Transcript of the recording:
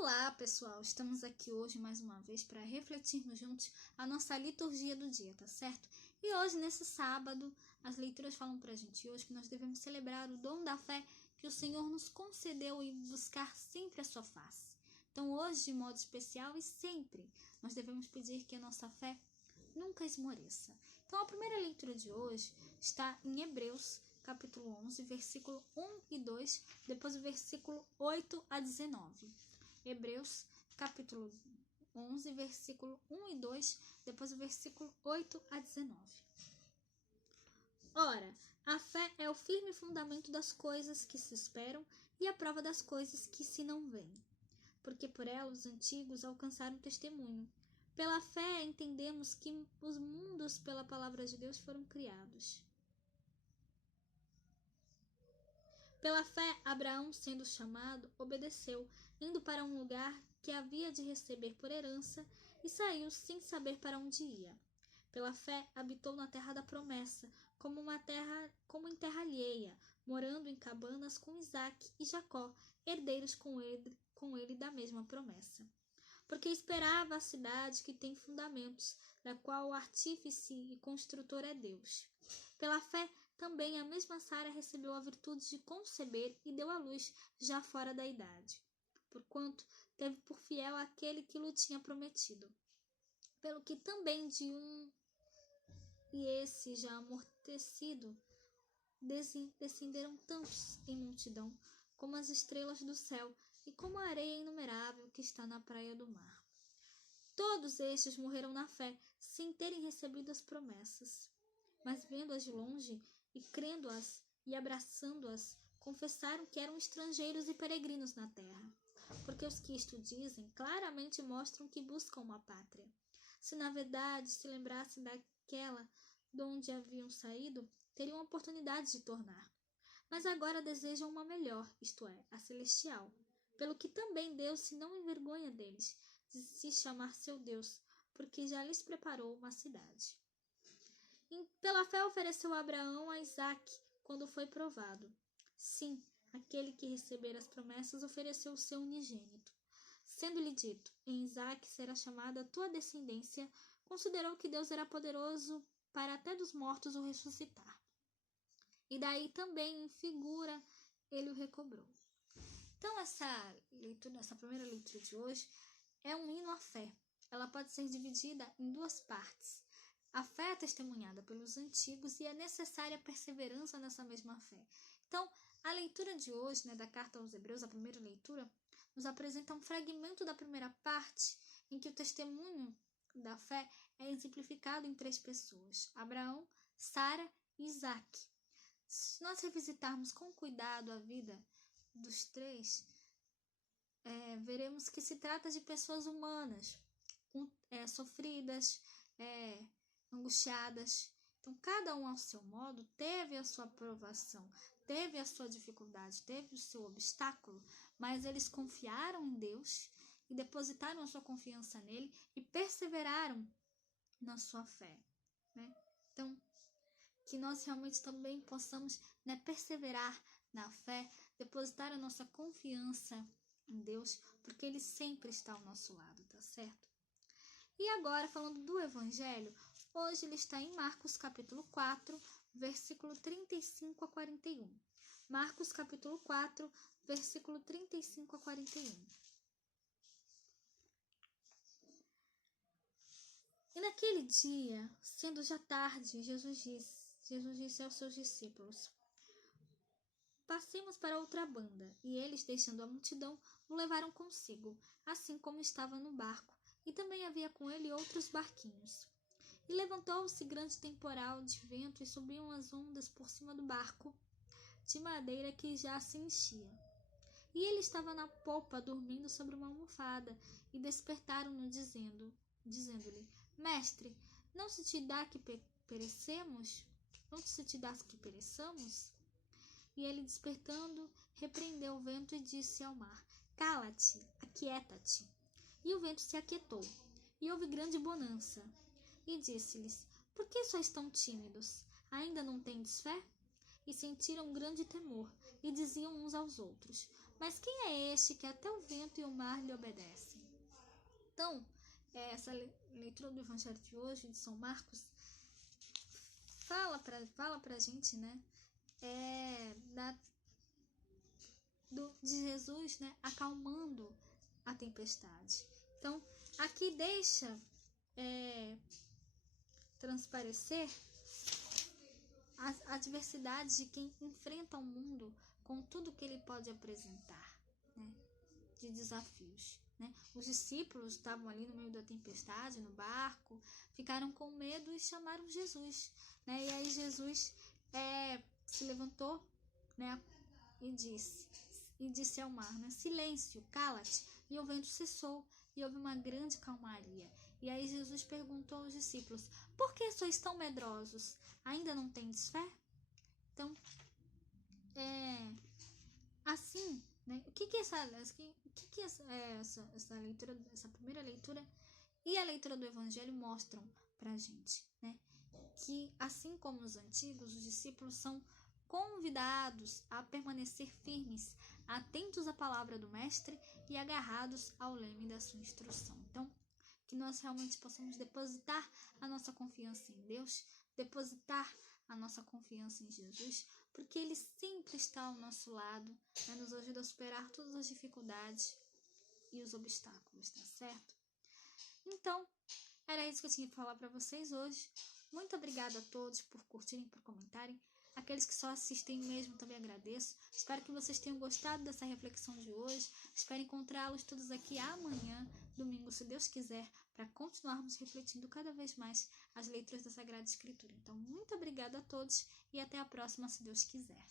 Olá, pessoal! Estamos aqui hoje mais uma vez para refletirmos juntos a nossa liturgia do dia, tá certo? E hoje, nesse sábado, as leituras falam pra gente hoje que nós devemos celebrar o dom da fé que o Senhor nos concedeu e buscar sempre a sua face. Então, hoje, de modo especial e sempre, nós devemos pedir que a nossa fé nunca esmoreça. Então, a primeira leitura de hoje está em Hebreus, capítulo 11, versículo 1 e 2, depois o versículo 8 a 19. Hebreus, capítulo 11, versículo 1 e 2, depois o versículo 8 a 19. Ora, a fé é o firme fundamento das coisas que se esperam e a prova das coisas que se não veem. Porque por ela os antigos alcançaram testemunho. Pela fé entendemos que os mundos pela palavra de Deus foram criados. Pela fé, Abraão, sendo chamado, obedeceu, indo para um lugar que havia de receber por herança, e saiu sem saber para onde ia. Pela fé, habitou na terra da promessa, como em terra alheia, morando em cabanas com Isaque e Jacó, herdeiros com ele da mesma promessa. Porque esperava a cidade que tem fundamentos, da qual o artífice e construtor é Deus. Pela fé, também a mesma Sara recebeu a virtude de conceber e deu à luz, já fora da idade, porquanto teve por fiel aquele que lhe tinha prometido. Pelo que também de um e esse já amortecido, descenderam tantos em multidão, como as estrelas do céu e como a areia inumerável que está na praia do mar. Todos estes morreram na fé, sem terem recebido as promessas, mas vendo-as de longe e crendo-as e abraçando-as, confessaram que eram estrangeiros e peregrinos na terra. Porque os que isto dizem claramente mostram que buscam uma pátria. Se na verdade se lembrassem daquela de onde haviam saído, teriam oportunidade de tornar. Mas agora desejam uma melhor, isto é, a celestial. Pelo que também Deus se não envergonha deles, de se chamar seu Deus, porque já lhes preparou uma cidade. Pela fé ofereceu Abraão a Isaque, quando foi provado. Sim, aquele que recebera as promessas ofereceu o seu unigênito. Sendo-lhe dito, em Isaque será chamada a tua descendência, considerou que Deus era poderoso para até dos mortos o ressuscitar. E daí também, em figura, ele o recobrou. Então, essa primeira leitura de hoje é um hino à fé. Ela pode ser dividida em duas partes. A fé é testemunhada pelos antigos e é necessária a perseverança nessa mesma fé. Então, a leitura de hoje, da carta aos Hebreus, a primeira leitura, nos apresenta um fragmento da primeira parte, em que o testemunho da fé é exemplificado em 3 pessoas: Abraão, Sara e Isaque. Se nós revisitarmos com cuidado a vida dos 3, veremos que se trata de pessoas humanas, sofridas, angustiadas. Então, cada um ao seu modo teve a sua provação, teve a sua dificuldade, teve o seu obstáculo, mas eles confiaram em Deus e depositaram a sua confiança nele e perseveraram na sua fé, Então, que nós realmente também possamos, perseverar na fé, depositar a nossa confiança em Deus, porque Ele sempre está ao nosso lado, tá certo? E agora, falando do Evangelho, hoje ele está em Marcos capítulo 4, versículo 35 a 41. Marcos capítulo 4, versículo 35 a 41. E naquele dia, sendo já tarde, Jesus disse aos seus discípulos: Passemos para outra banda. E eles, deixando a multidão, o levaram consigo, assim como estava no barco, e também havia com ele outros barquinhos. E levantou-se grande temporal de vento, e subiam as ondas por cima do barco, de maneira que já se enchia. E ele estava na popa, dormindo sobre uma almofada, e despertaram-no, dizendo-lhe: Mestre, não se te dá que perecemos? Não se te dá que pereçamos? E ele, despertando, repreendeu o vento e disse ao mar: Cala-te, aquieta-te. E o vento se aquietou, e houve grande bonança. E disse-lhes: Por que sois tão tímidos? Ainda não tendes fé? E sentiram grande temor, e diziam uns aos outros: Mas quem é este que até o vento e o mar lhe obedecem? Então, essa leitura do Evangelho de hoje, de São Marcos, fala pra gente, né? De Jesus, né, acalmando a tempestade. Então, aqui deixa transparecer a adversidade de quem enfrenta o mundo com tudo que ele pode apresentar, né, de desafios. Né? Os discípulos estavam ali no meio da tempestade, no barco, ficaram com medo e chamaram Jesus. Né? E aí Jesus se levantou, né, e disse ao mar, né, silêncio, cala-te. E o vento cessou e houve uma grande calmaria. E aí Jesus perguntou aos discípulos, por que sois tão medrosos? Ainda não tendes fé? Então, assim, né, o que é essa leitura, essa primeira leitura e a leitura do Evangelho mostram pra gente, né? Que assim como os antigos, os discípulos são convidados a permanecer firmes, atentos à palavra do Mestre e agarrados ao leme da sua instrução. Então, que nós realmente possamos depositar a nossa confiança em Deus, depositar a nossa confiança em Jesus, porque Ele sempre está ao nosso lado, né, nos ajuda a superar todas as dificuldades e os obstáculos, tá certo? Então, era isso que eu tinha que falar para vocês hoje. Muito obrigada a todos por curtirem, por comentarem. Aqueles que só assistem mesmo também agradeço. Espero que vocês tenham gostado dessa reflexão de hoje. Espero encontrá-los todos aqui amanhã, domingo, se Deus quiser, para continuarmos refletindo cada vez mais as leituras da Sagrada Escritura. Então, muito obrigada a todos e até a próxima, se Deus quiser.